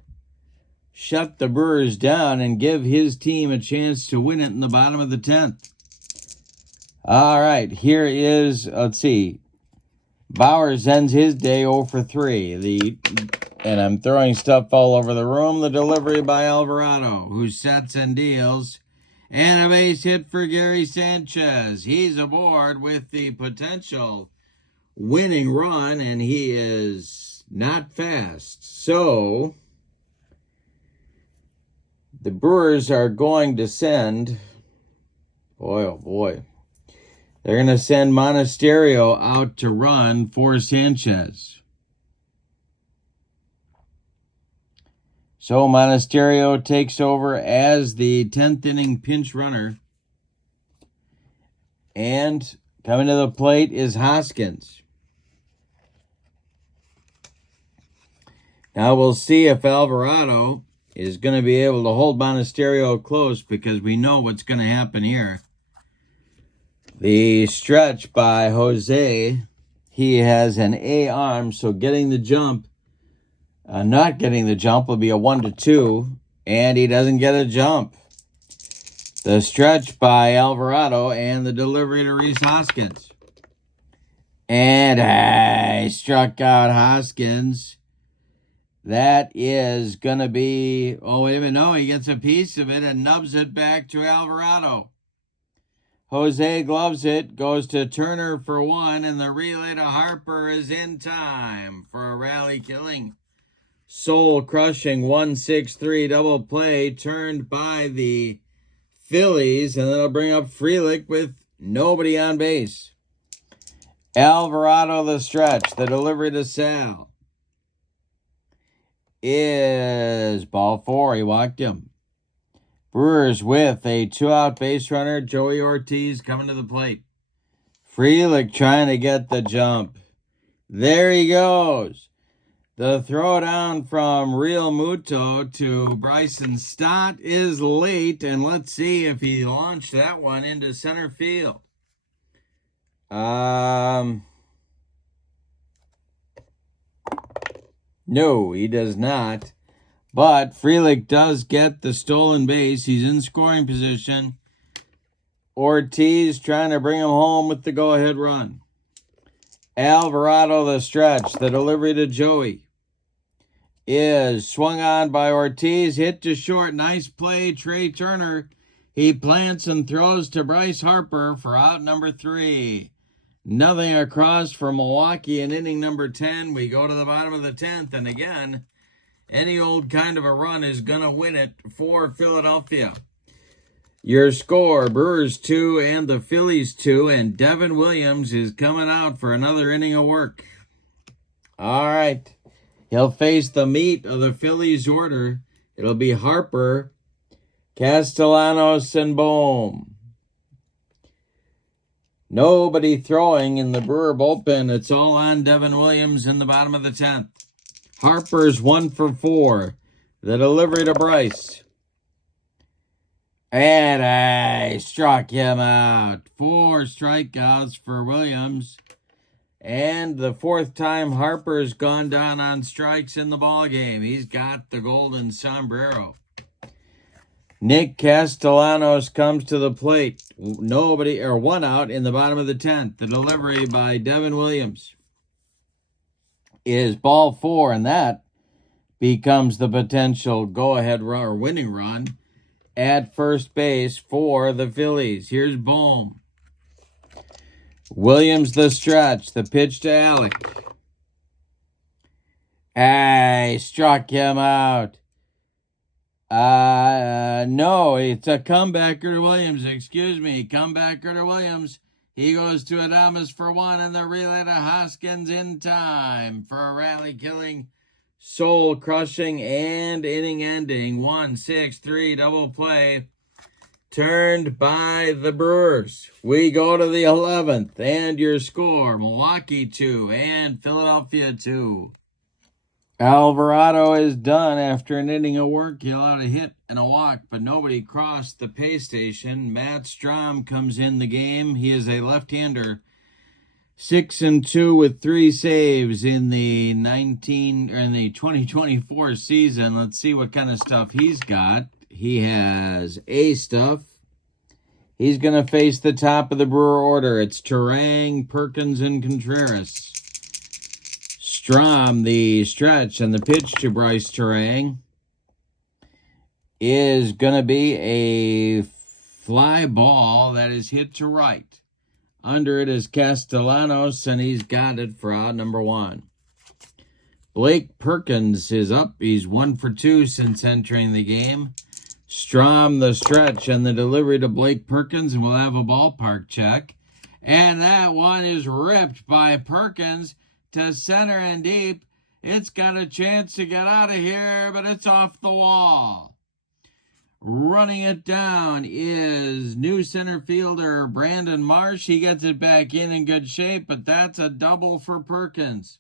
shut the Brewers down and give his team a chance to win it in the bottom of the 10th. All right, here is, let's see. Bauers ends his day 0 for 3. And I'm throwing stuff all over the room. The delivery by Alvarado, who sets and deals. And a base hit for Gary Sanchez. He's aboard with the potential winning run, and he is not fast. So the Brewers are going to send, boy, oh boy, they're going to send Monasterio out to run for Sanchez. So Monasterio takes over as the 10th inning pinch runner. And coming to the plate is Hoskins. Now we'll see if Alvarado is going to be able to hold Monasterio close, because we know what's going to happen here. The stretch by Jose, he has an A arm, so getting the jump, not getting the jump will be a 1-2, and he doesn't get a jump. The stretch by Alvarado and the delivery to Rhys Hoskins. And he struck out Hoskins. That is going to be, oh, wait a minute, no, he gets a piece of it and nubs it back to Alvarado. Jose gloves it, goes to Turner for 1, and the relay to Harper is in time for a rally-killing, soul-crushing 1-6-3 double play turned by the Phillies, and that'll bring up Frelick with nobody on base. Alvarado the stretch, the delivery to Sal is ball 4. He walked him. Brewers with a 2-out base runner, Joey Ortiz coming to the plate. Frelick trying to get the jump. There he goes. The throw down from Real Muto to Bryson Stott is late, and let's see if he launched that one into center field. No, he does not. But Frelick does get the stolen base. He's in scoring position. Ortiz trying to bring him home with the go-ahead run. Alvarado the stretch. The delivery to Joey is swung on by Ortiz. Hit to short. Nice play, Trey Turner. He plants and throws to Bryce Harper for out number 3. Nothing across for Milwaukee in inning number 10. We go to the bottom of the 10th, and again, any old kind of a run is going to win it for Philadelphia. Your score, Brewers 2 and the Phillies 2, and Devin Williams is coming out for another inning of work. All right. He'll face the meat of the Phillies order. It'll be Harper, Castellanos, and Bohm. Nobody throwing in the Brewer bullpen. It's all on Devin Williams in the bottom of the 10th. Harper's 1 for 4. The delivery to Bryce. And I struck him out. 4 strikeouts for Williams. And the 4th time Harper's gone down on strikes in the ballgame. He's got the golden sombrero. Nick Castellanos comes to the plate. 1 out in the bottom of the 10th. The delivery by Devin Williams is ball 4, and that becomes the potential go-ahead run or winning run. at first base for the Phillies. Here's Bohm. Williams the stretch. The pitch to Alec. Hey, struck him out. No, it's a comebacker to Williams. Excuse me, comebacker to Williams. He goes to Adames for one, and the relay to Hoskins in time for a rally-killing, soul-crushing, and inning-ending 1-6-3 double play turned by the Brewers. We go to the 11th, and your score, Milwaukee 2 and Philadelphia 2. Alvarado is done after an inning of work. He allowed a hit and a walk, but nobody crossed the pay station. Matt Strom comes in the game. He is a left-hander. 6-2 with 3 saves in the 2024 season. Let's see what kind of stuff he's got. He has A stuff. He's going to face the top of the Brewer order. It's Turang, Perkins, and Contreras. Strom, the stretch, and the pitch to Bryce Turang is going to be a fly ball that is hit to right. Under it is Castellanos, and he's got it for out number 1. Blake Perkins is up. He's 1 for 2 since entering the game. Strom, the stretch, and the delivery to Blake Perkins, and we'll have a ballpark check. And that one is ripped by Perkins to center and deep. It's got a chance to get out of here, but it's off the wall. Running it down is new center fielder Brandon Marsh. He gets it back in good shape, but that's a double for Perkins.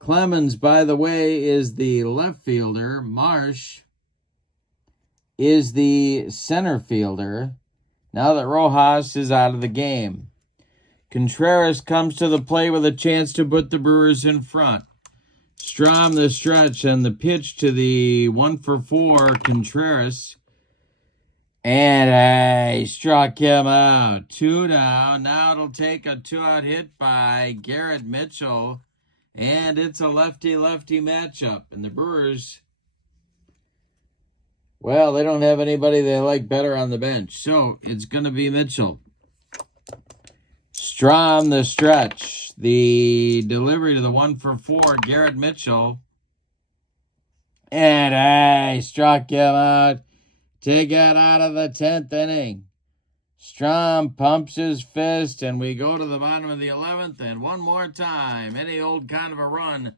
Clemens, by the way, is the left fielder. Marsh is the center fielder now that Rojas is out of the game. Contreras comes to the plate with a chance to put the Brewers in front. Strom the stretch and the pitch to the 1 for 4 Contreras. And he struck him out. 2 down. Now it'll take a 2-out hit by Garrett Mitchell. And it's a lefty-lefty matchup. And the Brewers, well, they don't have anybody they like better on the bench. So it's going to be Mitchell. Strom the stretch. The delivery to the 1 for 4, Garrett Mitchell. And he struck him out to get out of the 10th inning. Strom pumps his fist, and we go to the bottom of the 11th, and one more time, any old kind of a run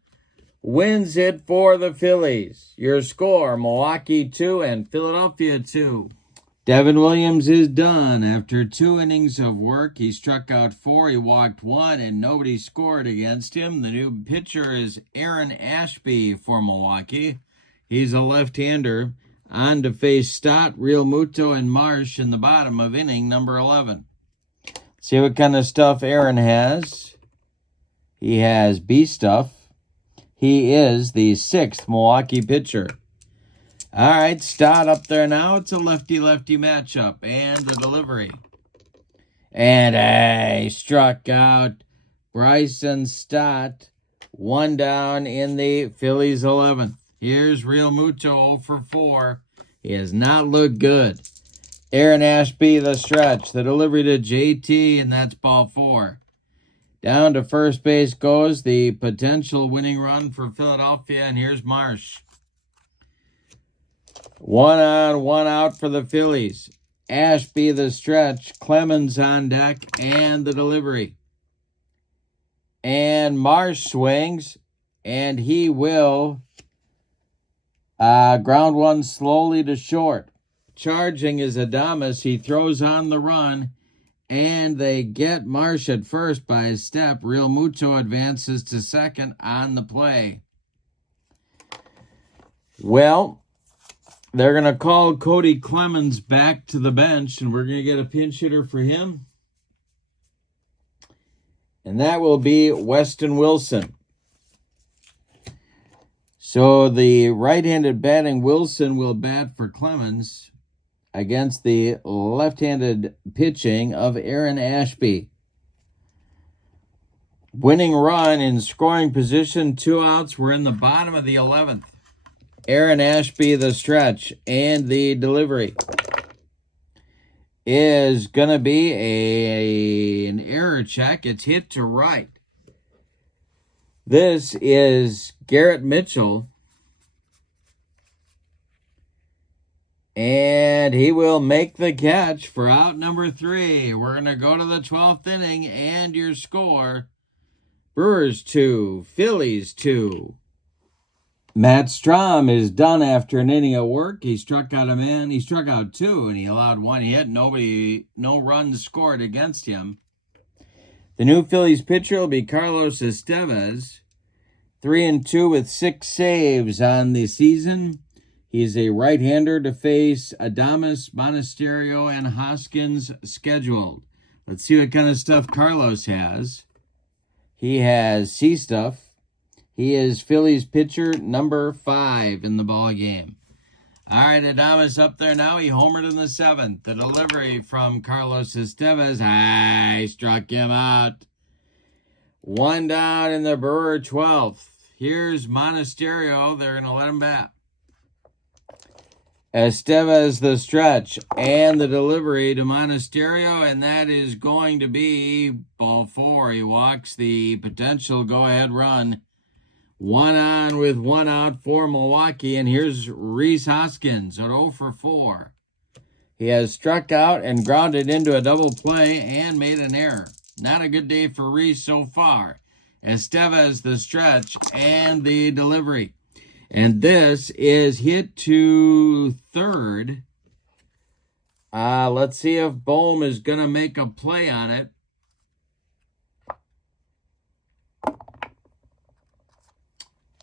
wins it for the Phillies. Your score, Milwaukee 2 and Philadelphia 2. Devin Williams is done. After 2 innings of work, he struck out 4, he walked 1, and nobody scored against him. The new pitcher is Aaron Ashby for Milwaukee. He's a left-hander. On to face Stott, Real Muto, and Marsh in the bottom of inning number 11. See what kind of stuff Aaron has. He has B stuff. He is the 6th Milwaukee pitcher. All right, Stott up there now. It's a lefty-lefty matchup. And the delivery. And he struck out Bryson Stott. 1 down in the Phillies 11th. Here's Real Muto 0 for 4. He has not looked good. Aaron Ashby, the stretch. The delivery to JT, and that's ball 4. Down to first base goes the potential winning run for Philadelphia, and here's Marsh. 1 on, 1 out for the Phillies. Ashby, the stretch. Clemens on deck, and the delivery. And Marsh swings, and he will ground one slowly to short. Charging is Adames. He throws on the run, and they get Marsh at first by a step. Real Muto advances to second on the play. Well, they're going to call Cody Clemens back to the bench, and we're going to get a pinch hitter for him. And that will be Weston Wilson. So the right-handed batting Wilson will bat for Clemens against the left-handed pitching of Aaron Ashby. Winning run in scoring position, 2 outs. We're in the bottom of the 11th. Aaron Ashby, the stretch, and the delivery is going to be an error check. It's hit to right. This is Garrett Mitchell. And he will make the catch for out number 3. We're going to go to the 12th inning, and your score, Brewers 2, Phillies 2. Matt Strahm is done after an inning of work. He struck out a man. He struck out 2, and he allowed 1 hit. No runs scored against him. The new Phillies pitcher will be Carlos Estevez, 3-2 with 6 saves on the season. He's a right-hander to face Adames, Monasterio, and Hoskins scheduled. Let's see what kind of stuff Carlos has. He has C stuff. He is Phillies pitcher number 5 in the ball game. All right, Adames up there now. He homered in the 7th. The delivery from Carlos Estevez. He struck him out. 1 down in the Brewer 12th. Here's Monasterio. They're going to let him bat. Estevez the stretch and the delivery to Monasterio, and that is going to be ball 4. He walks the potential go-ahead run. 1 on with 1 out for Milwaukee, and here's Rhys Hoskins at 0 for 4. He has struck out and grounded into a double play and made an error. Not a good day for Rhys so far. Estevez the stretch and the delivery. And this is hit to third. Let's see if Bohm is going to make a play on it.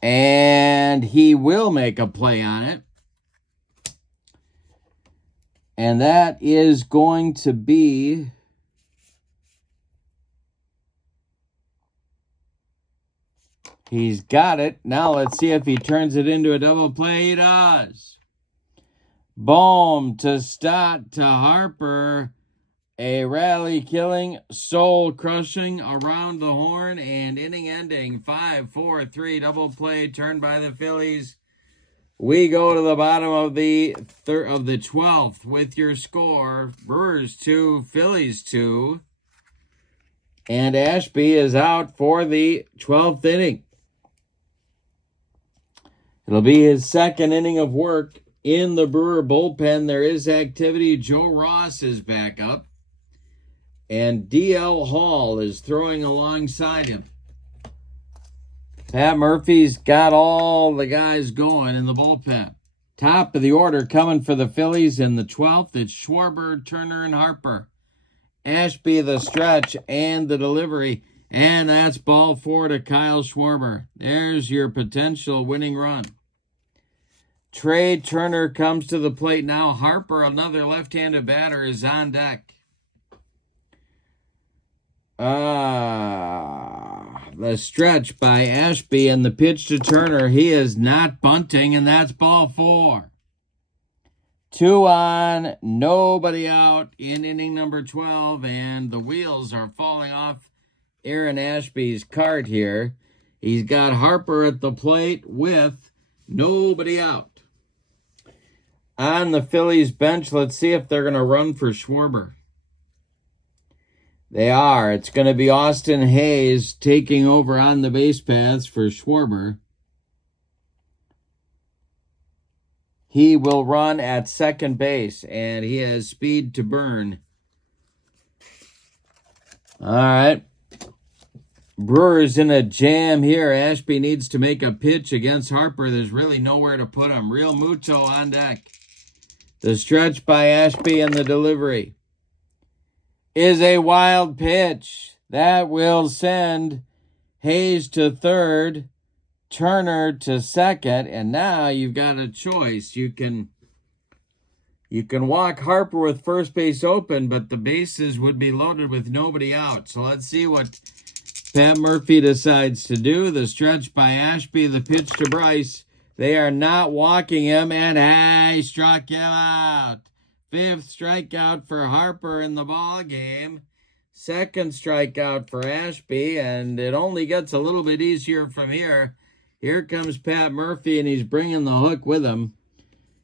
And he will make a play on it. And that is going to be... He's got it. Now let's see if he turns it into a double play. He does. Bohm to Stott to Harper. A rally-killing, soul-crushing around the horn and inning-ending 5-4-3 double play turned by the Phillies. We go to the bottom of the 12th with your score. Brewers 2, Phillies 2. And Ashby is out for the 12th inning. It'll be his 2nd inning of work in the Brewer bullpen. There is activity. Joe Ross is back up. And D.L. Hall is throwing alongside him. Pat Murphy's got all the guys going in the bullpen. Top of the order coming for the Phillies in the 12th. It's Schwarber, Turner, and Harper. Ashby the stretch and the delivery. And that's ball 4 to Kyle Schwarber. There's your potential winning run. Trey Turner comes to the plate now. Harper, another left-handed batter, is on deck. The stretch by Ashby and the pitch to Turner. He is not bunting, and that's ball 4. 2 on, nobody out in inning number 12, and the wheels are falling off Aaron Ashby's cart here. He's got Harper at the plate with nobody out. On the Phillies bench, let's see if they're going to run for Schwarber. They are. It's going to be Austin Hayes taking over on the base paths for Schwarber. He will run at second base, and he has speed to burn. All right. Brewers in a jam here. Ashby needs to make a pitch against Harper. There's really nowhere to put him. Real Muto on deck. The stretch by Ashby and the delivery is a wild pitch. That will send Hayes to third, Turner to second, and now you've got a choice. You can walk Harper with first base open, but the bases would be loaded with nobody out. So let's see what Pat Murphy decides to do. The stretch by Ashby, the pitch to Bryce. They are not walking him, and he struck him out. 5th strikeout for Harper in the ball game. 2nd strikeout for Ashby, and it only gets a little bit easier from here. Here comes Pat Murphy, and he's bringing the hook with him.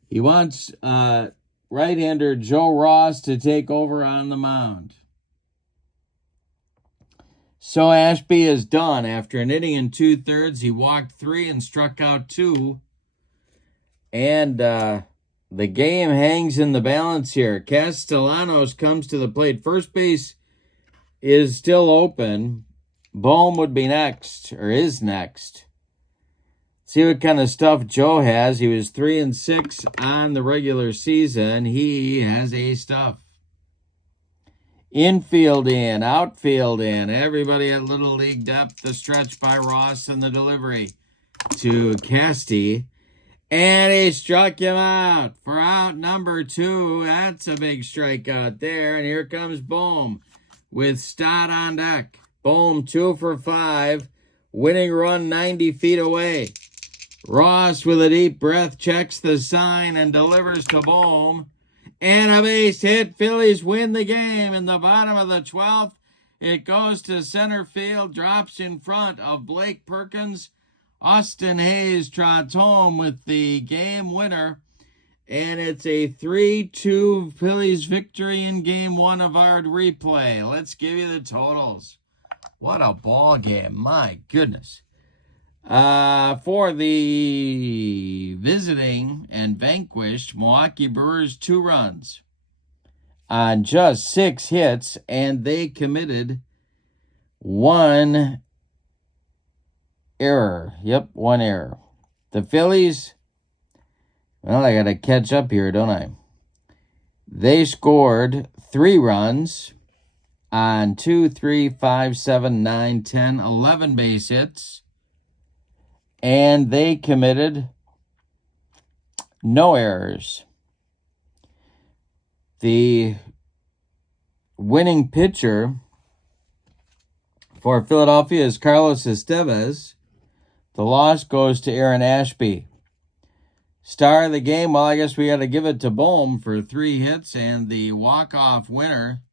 He wants right-hander Joe Ross to take over on the mound. So Ashby is done. After an inning and 2/3, he walked 3 and struck out 2. And the game hangs in the balance here. Castellanos comes to the plate. First base is still open. Bohm would be next, or is next. See what kind of stuff Joe has. He was 3-6 on the regular season. He has A stuff. Infield in, outfield in. Everybody at Little League depth. The stretch by Ross and the delivery to Casty. And he struck him out for out number 2. That's a big strikeout there. And here comes Bohm with Stott on deck. Bohm 2 for 5. Winning run 90 feet away. Ross with a deep breath checks the sign and delivers to Bohm. And a base hit. Phillies win the game in the bottom of the 12th. It goes to center field, drops in front of Blake Perkins. Austin Hayes trots home with the game winner. And it's a 3-2 Phillies victory in game 1 of our replay. Let's give you the totals. What a ball game. My goodness. For the visiting and vanquished Milwaukee Brewers, 2 runs on just 6 hits, and they committed 1 error. Yep, 1 error. The Phillies, well, I got to catch up here, don't I? They scored 3 runs on 2, 3, 5, 7, 9, 10, 11 base hits. And they committed no errors. The winning pitcher for Philadelphia is Carlos Estevez. The loss goes to Aaron Ashby. Star of the game, well, I guess we got to give it to Bohm for 3 hits and the walk-off winner.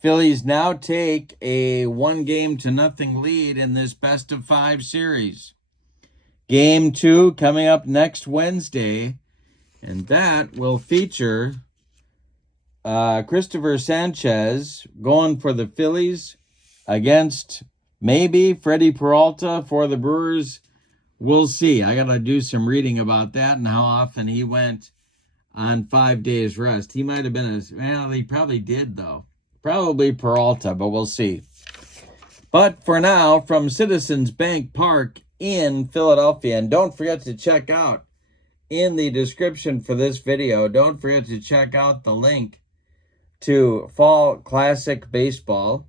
Phillies now take a 1-0 lead in this best-of-5 series. Game 2 coming up next Wednesday, and that will feature Christopher Sanchez going for the Phillies against maybe Freddie Peralta for the Brewers. We'll see. I got to do some reading about that and how often he went on 5 days rest. He might have been well, he probably did, though. Probably Peralta, but we'll see. But for now, from Citizens Bank Park in Philadelphia, and don't forget to check out in the description for this video, don't forget to check out the link to Fall Classic Baseball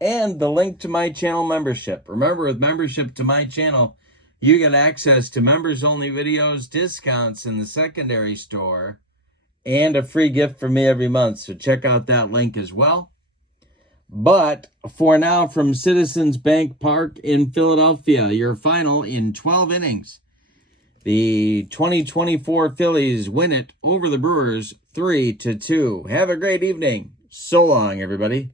and the link to my channel membership. Remember, with membership to my channel, you get access to members-only videos, discounts in the secondary store, and a free gift from me every month. So check out that link as well. But for now, from Citizens Bank Park in Philadelphia, your final in 12 innings. The 2024 Phillies win it over the Brewers 3-2. Have a great evening. So long, everybody.